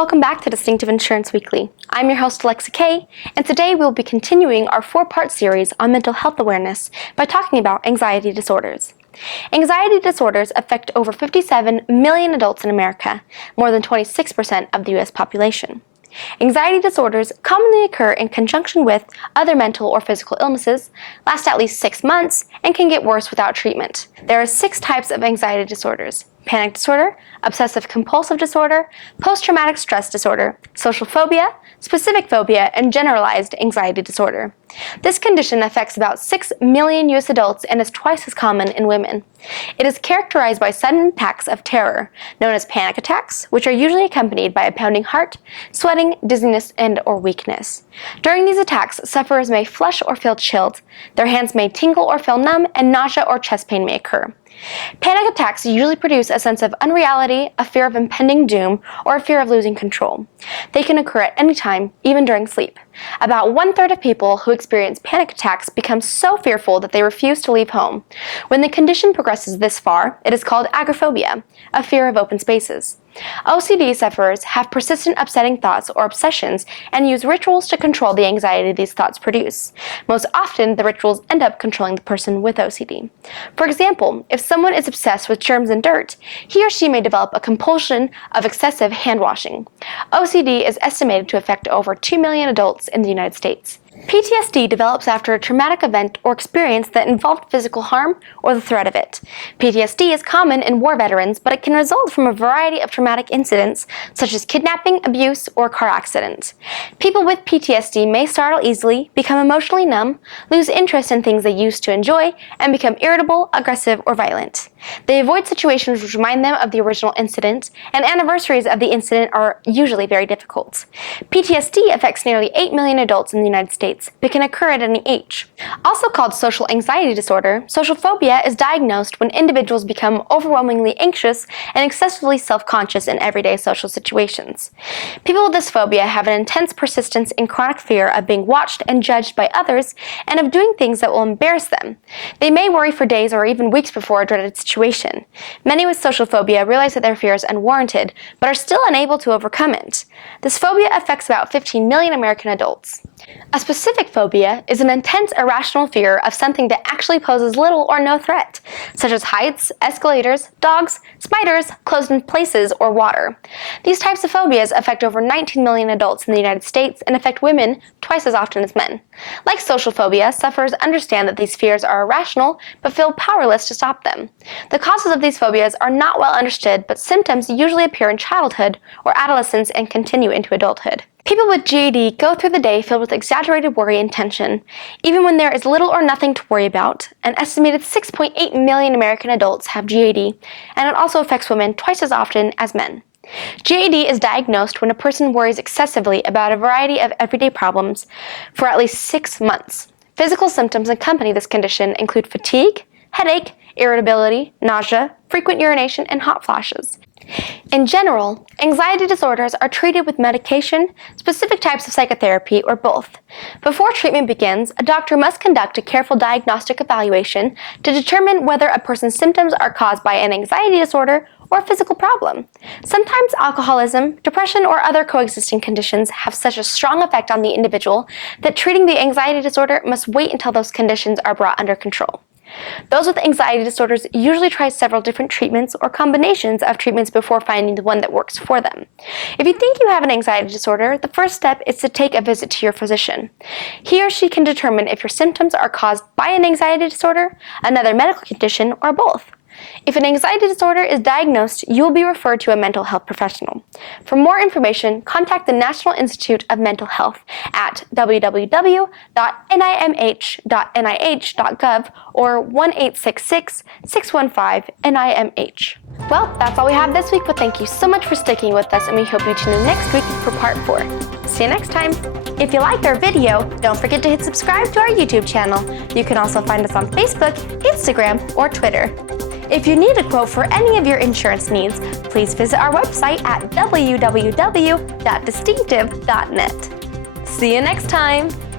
welcome back to Distinctive Insurance Weekly. I'm your host Alexa Kay, and today we'll be continuing our 4-part series on mental health awareness by talking about anxiety disorders. Anxiety disorders affect over 57 million adults in America, more than 26% of the U.S. population. Anxiety disorders commonly occur in conjunction with other mental or physical illnesses, last at least 6 months, and can get worse without treatment. There are 6 types of anxiety disorders: panic disorder, obsessive-compulsive disorder, post-traumatic stress disorder, social phobia, specific phobia, and generalized anxiety disorder. This condition affects about 6 million U.S. adults and is twice as common in women. It is characterized by sudden attacks of terror, known as panic attacks, which are usually accompanied by a pounding heart, sweating, dizziness, and/or weakness. During these attacks, sufferers may flush or feel chilled, their hands may tingle or feel numb, and nausea or chest pain may occur. Panic attacks usually produce a sense of unreality, a fear of impending doom, or a fear of losing control. They can occur at any time, even during sleep. About 1/3 of people who experience panic attacks become so fearful that they refuse to leave home. When the condition progresses this far, it is called agoraphobia, a fear of open spaces. OCD sufferers have persistent upsetting thoughts or obsessions and use rituals to control the anxiety these thoughts produce. Most often, the rituals end up controlling the person with OCD. For example, if someone is obsessed with germs and dirt, he or she may develop a compulsion of excessive hand washing. OCD is estimated to affect over 2 million adults in the United States. PTSD develops after a traumatic event or experience that involved physical harm or the threat of it. PTSD is common in war veterans, but it can result from a variety of traumatic incidents, such as kidnapping, abuse, or car accidents. People with PTSD may startle easily, become emotionally numb, lose interest in things they used to enjoy, and become irritable, aggressive, or violent. They avoid situations which remind them of the original incident, and anniversaries of the incident are usually very difficult. PTSD affects nearly 8 million adults in the United States, but can occur at any age. Also called social anxiety disorder, social phobia is diagnosed when individuals become overwhelmingly anxious and excessively self-conscious in everyday social situations. People with this phobia have an intense persistence in chronic fear of being watched and judged by others and of doing things that will embarrass them. They may worry for days or even weeks before a dreaded situation. Many with social phobia realize that their fear is unwarranted, but are still unable to overcome it. This phobia affects about 15 million American adults. A specific phobia is an intense, irrational fear of something that actually poses little or no threat, such as heights, escalators, dogs, spiders, closed-in places, or water. These types of phobias affect over 19 million adults in the United States and affect women twice as often as men. Like social phobia, sufferers understand that these fears are irrational, but feel powerless to stop them. The causes of these phobias are not well understood, but symptoms usually appear in childhood or adolescence and continue into adulthood. People with GAD go through the day filled with exaggerated worry and tension, even when there is little or nothing to worry about. An estimated 6.8 million American adults have GAD, and it also affects women twice as often as men. GAD is diagnosed when a person worries excessively about a variety of everyday problems for at least 6 months. Physical symptoms accompany this condition include fatigue, headache, irritability, nausea, frequent urination, and hot flashes. In general, anxiety disorders are treated with medication, specific types of psychotherapy, or both. Before treatment begins, a doctor must conduct a careful diagnostic evaluation to determine whether a person's symptoms are caused by an anxiety disorder or a physical problem. Sometimes alcoholism, depression, or other coexisting conditions have such a strong effect on the individual that treating the anxiety disorder must wait until those conditions are brought under control. Those with anxiety disorders usually try several different treatments or combinations of treatments before finding the one that works for them. If you think you have an anxiety disorder, the first step is to take a visit to your physician. He or she can determine if your symptoms are caused by an anxiety disorder, another medical condition, or both. If an anxiety disorder is diagnosed, you will be referred to a mental health professional. For more information, contact the National Institute of Mental Health at www.nimh.nih.gov or 1-866-615-NIMH. Well, that's all we have this week, but thank you so much for sticking with us, and we hope you tune in next week for part 4. See you next time. If you liked our video, don't forget to hit subscribe to our YouTube channel. You can also find us on Facebook, Instagram, or Twitter. If you need a quote for any of your insurance needs, please visit our website at www.distinctive.net. See you next time!